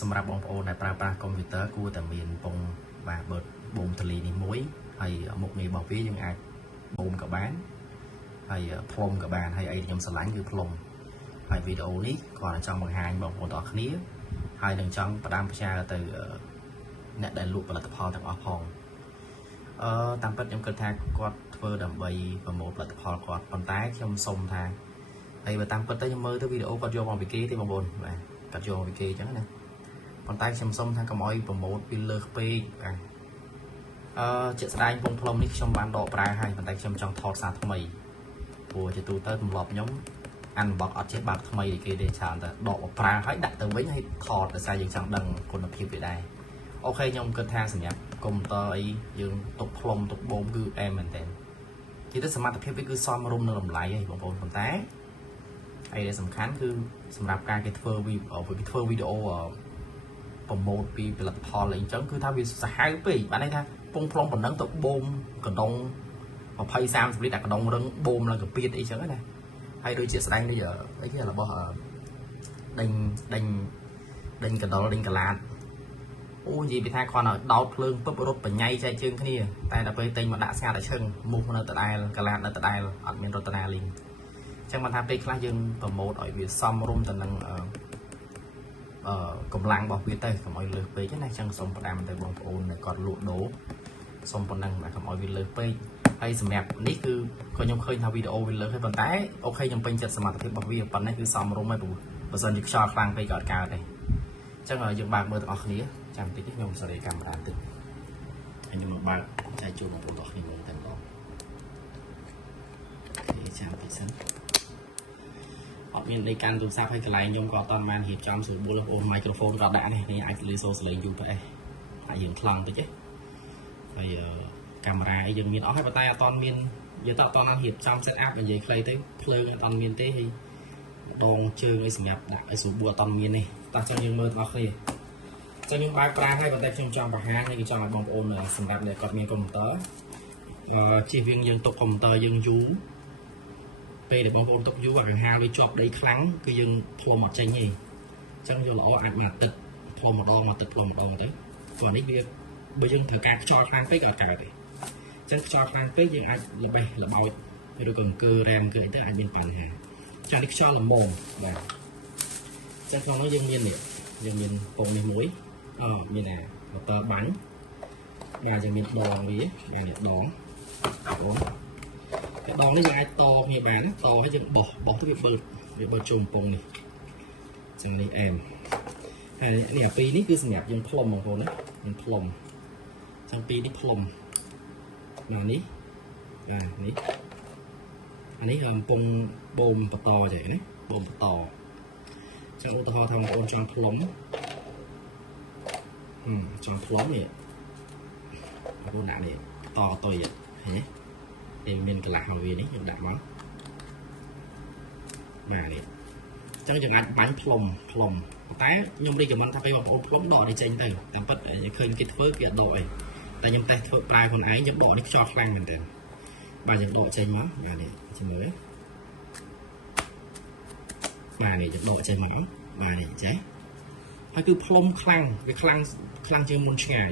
សម្រាប់បងប្អូនដែលប្រើប្រាស់កុំព្យូទ័រគួរតែមានពងបាទបឺតបូមទលីនេះមួយហើយមុខងាររបស់វាយើងអាចបូមក៏បានហើយផ្លុំក៏បានហើយអីខ្ញុំស្រឡាញ់គឺផ្លុំហើយវីដេអូនេះគាត់ចង់បង្ហាញបងប្អូនទាំងអស់គ្នាហើយនឹងចង់ផ្ដាំផ្ញើទៅអ្នកដែលលក់ផលិតផលទាំងអស់ផងតាមពិតខ្ញុំគិតថាគាត់ធ្វើដើម្បីប្រម៉ូទផលិតផលគាត់ប៉ុន្តែខ្ញុំសុំថាហើយបើតាមពិតទៅខ្ញុំមើលទៅវីដេអូគាត់យកមកពីគេទេបងប្អូនបាទគាត់យកមកពីគេអញ្ចឹងណាប៉ុន្តែខ្ញុំសុំថាកុំអោយប្រម៉ូទពីលើសពេកបាទជាក់ស្ដែងពងផ្លុំនេះខ្ញុំបានដកប្រើហើយប៉ុន្តែខ្ញុំចង់ថតសារថ្មីព្រោះជាទូទៅទម្លាប់ខ្ញុំអានបកអត់ចេះបើកថ្មីដូចគេទេច្រើនតែដកមកប្រើហើយដាក់ទៅវិញហើយថតដោយសារយើងចង់ដឹងគុណភាពវាដែរអូខេខ្ញុំគិតថាសម្រាប់កុំព្យូទ័រអីយើងទុកផ្លុំទុកបូមគឺអែមមែនតើជាទៅសមត្ថភាពវាគឺសមរម្យនឹងតម្លៃហីបងប្អូនប៉ុន្តែអីដែលសំខាន់គឺសម្រាប់ការគេធ្វើវីដេអូប្រម៉ូទពីផលិតផលអីចឹងគឺថាវាសាហាវពេកបានន័យថាពងផ្លុំប៉ុណ្ណឹងទៅបូមកណ្ដុង20-30លីត្រតែកណ្ដុងរឹងបូមឡើងកាពៀតអីចឹងណាហើយដូចជាស្ដែងនេះអីគេរបស់ដេញកណ្ដុលដេញកឡាតអូនិយាយពីថាគ្រាន់តែដោតភ្លើងពឹបរត់បញ្ញាយចែកជើងគ្នាតែដល់ពេលទិញមកដាក់ស្ងាត់ឲ្យឈឹងមុខនៅដដែលកឡាតនៅដដែលអត់មានរតនាលីងអញ្ចឹងបានថាពេលខ្លះយើងប្រម៉ូទឲ្យវាសមរម្យទៅនឹងកម្លាំងរបស់វាទៅកុំឲ្យលើសពេកណាអញ្ចឹងសូមផ្ដាំទៅបងប្អូនដែលគាត់លក់ដូរសូមប៉ុណ្ណឹងបាទកុំឲ្យវាលើសពេកហើយសម្រាប់នេះគឺក៏ខ្ញុំឃើញថាវីដេអូវាលើសហើយប៉ុន្តែអូខេខ្ញុំពេញចិត្តសមត្ថភាពរបស់វាប៉ុណ្ណេះគឺសមរម្យហើយព្រោះបើសិនជាខ្យល់ខ្លាំងពេកក៏អត់កើតទេអញ្ចឹងយើងបើកមើលទាំងអស់គ្នាចាំតិចខ្ញុំសេរីកាមេរ៉ាតិចហើយខ្ញុំបើកចែកជូនបងប្អូនទាំងអស់គ្នាមើលតែម្ដងអូខេចាំតិចសិនអត់មានដីកាន់ទូរស័ព្ទហើយកន្លែងខ្ញុំក៏អត់បានរៀបចំស្រួលបួលអូមីក្រូហ្វូនក៏ដាក់នេះអាចលេសូសលេង UPS ហើយយើងខ្លាំងតិចទេហើយកាមេរ៉ាអីយើងមានអស់ហើយប៉ុន្តែអត់មានយើងអត់បានរៀបចំ set up និយាយខ្លីទៅភ្លើងអត់មានទេហើយម្ដងជើងអីសម្រាប់ដាក់ឲ្យស្រួលបួលអត់មានទេតោះចឹងយើងមើលទាំងអស់គ្នាចឹងខ្ញុំបើកប្រើហើយប៉ុន្តែខ្ញុំចង់បង្ហាញហើយគឺចង់ឲ្យបងប្អូនសម្រាប់អ្នកគាត់មានកុំព្យូទ័រជៀសវាងយើងទុកកុំព្យូទ័រយើងយូរពេលដែលបងប្អូនទុកយូរអាហារវាជាប់ដីខ្លាំងគឺយើងផ្លុំអត់ចេញទេអញ្ចឹងយកល្អអាចមួយអាទិត្យផ្លុំម្ដងទៅព្រោះនេះវាបើយើងត្រូវការខ្យល់ខ្លាំងពេកក៏អត់កើតទេអញ្ចឹងខ្យល់ខ្លាំងពេកយើងអាចល្បោចឬក៏អង្គើរ៉ែមគឺអីទៅអាចមានបញ្ហាចានេះខ្យល់ល្មមបាទអញ្ចឹងក្នុងនោះយើងមានពងនេះមួយមានម៉ូទ័របាញ់បាទយើងមានដងវានេះដងcái đònនេះយើងអាចតគ្នាបានតហើយយើងបោះទៅវាបើជុំពងនេះចឹងនេះអែមហើយនេះអាពីរនេះគឺសម្រាប់យើងផ្លុំបងប្អូនណាយើងផ្លុំចឹងពីរនេះផ្លុំណានេះនេះអានេះកំពុងបូមបន្តចឹងណាបូមបន្តចឹងឧទាហរណ៍ថាបងប្អូនចង់ផ្លុំនេះបងប្អូនដាក់នេះតតុយឃើញទេមានកន្លះមកវានេះយើងដាក់មកបាទនេះអញ្ចឹងយើងអាចបាញ់ផ្លុំតែខ្ញុំរីកមិនថាពេលបងប្អូនផ្លុំដកនេះចេញទៅតាមពិតឃើញគេធ្វើគេអត់ដកអីតែខ្ញុំតែធ្វើប្រើខ្លួនឯងខ្ញុំដកនេះខ្យល់ខ្លាំងមែនទែនបាទយើងដកចេញមកបាទនេះចាំមើលបាទនេះយើងដកចេញមកបាទនេះចេះហើយគឺផ្លុំខ្លាំងវាខ្លាំងជាងមុនឆ្ងាយ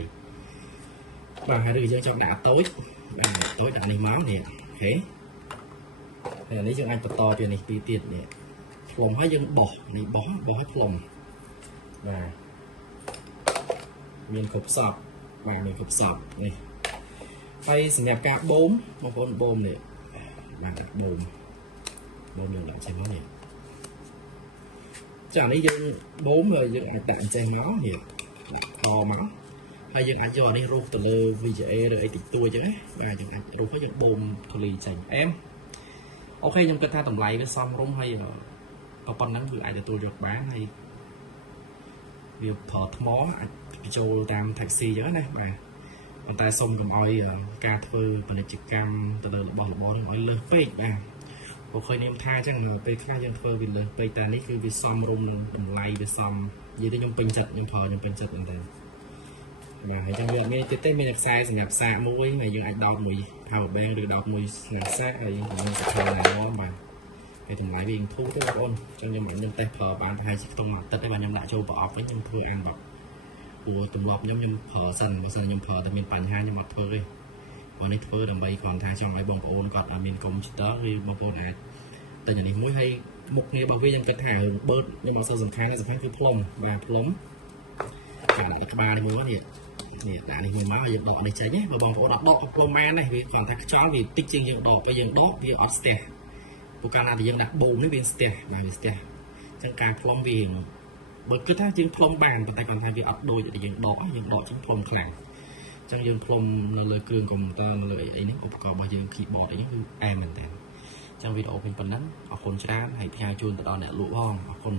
បាទហើយឬយើងចង់ដាក់តូចបាទតូចដាក់នេះមកនេះអូខេហើយនេះយើងអាចបន្តជានេះពីទៀតនេះផ្លុំហើយយើងបោះនេះបោះឲ្យផ្លុំបាទមានគ្រប់សពបាទមានគ្រប់សពនេះហើយសម្រាប់ការបូមបងប្អូនបូមនេះបាទដាក់បូមយើងដាក់ចេញមកនេះចានេះយើងបូមយើងអាចដាក់ចេញមកនេះដាក់ខមកហើយយើងអាចយកអានេះរុះទៅលើ VGA ឬអីតិចតួចចឹងណាបាទយើងអាចរុះហើយយើងបូមធូលីចេញអែមអូខេខ្ញុំគិតថាតម្លៃវាសមរម្យហើយក៏ប៉ុណ្ណឹងគឺអាចទទួលយកបានហើយវាប្រើថ្មអាចបញ្ចូលតាម taxi ចឹងណាបាទប៉ុន្តែសូមកុំឲ្យការធ្វើពាណិជ្ជកម្មទៅលើរបស់របរនឹងឲ្យលើសពេកបាទព្រោះឃើញខ្ញុំថាចឹងពេលខ្លះយើងធ្វើវាលើសពេកតែនេះគឺវាសមរម្យនឹងតម្លៃវាសមនិយាយទៅខ្ញុំពេញចិត្តខ្ញុំពេញចិត្តមែនតើបាទហើយចឹងវាអត់មានទៀតទេមានខ្សែសម្រាប់សាកមួយហើយយើងអាចដោតមួយ power bank ឬដោតមួយស្ងាត់សាកហើយយើងសកលណាបាទ cái thằng lái viên thu thế ôn cho nhưng mà nhân tay phở bán hai chiếc tông mặt tất cả bạn nhầm lại châu bỏ với nhưng thưa ăn bọc của tùng lọp nhóm nhầm phở sần và sần nhầm phở tại miền Pành hai nhưng mà thưa đi còn đây thưa đầm bay còn thay trong ai bông ôn còn ở miền công chỉ tớ đi bông ôn này từ nhà này mới hay một nghe bảo viên cái thả bớt nhưng mà sao dần khai là dần khai cứ plong và plong cả lại các ba đi mới thì nè đã thì mình máu giờ đỏ này cháy nhé và bông ôn đỏ plong man này vì còn thay chó vì tích chừng dựng đỏ bây giờ đỏ vì oxter bukan thì dân đặt bồn nó viên stè là viên stè chẳng cả plong vì bởi cứ thế chính plong bàn và tay còn thay vì ập đôi thì dân đỏ chính plong khẳng chẳng dân plong lời cường cùng ta lời ấy nếu còn bao giờ khi bỏ đấy như em mình chẳng video mình phần nắng ở con chán hay theo chuồn từ đó để lụa bong ở con